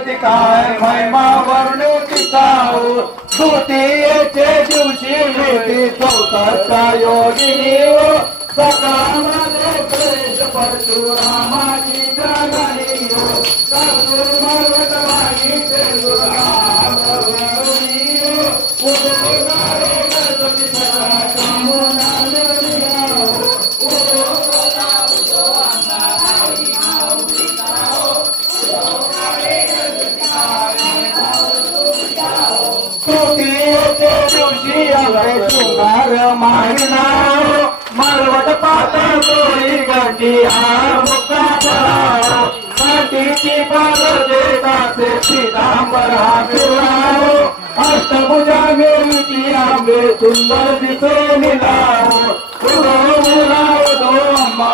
गती काय महिमा वर्णू तिचा तृतीयेचे दिवशी येते चौथा योगिनी सकाळमध्ये प्रेष परशुरामाची जगणी शृंगार माहिना मरवट पातळ तोळी गटी मुक्ता काठीची पालजे दासे श्रीरांबर हा फिराव अष्टभुजा मेरीची आंबे सुंदर दिसे निलाव उदो मुला उदो अम्मा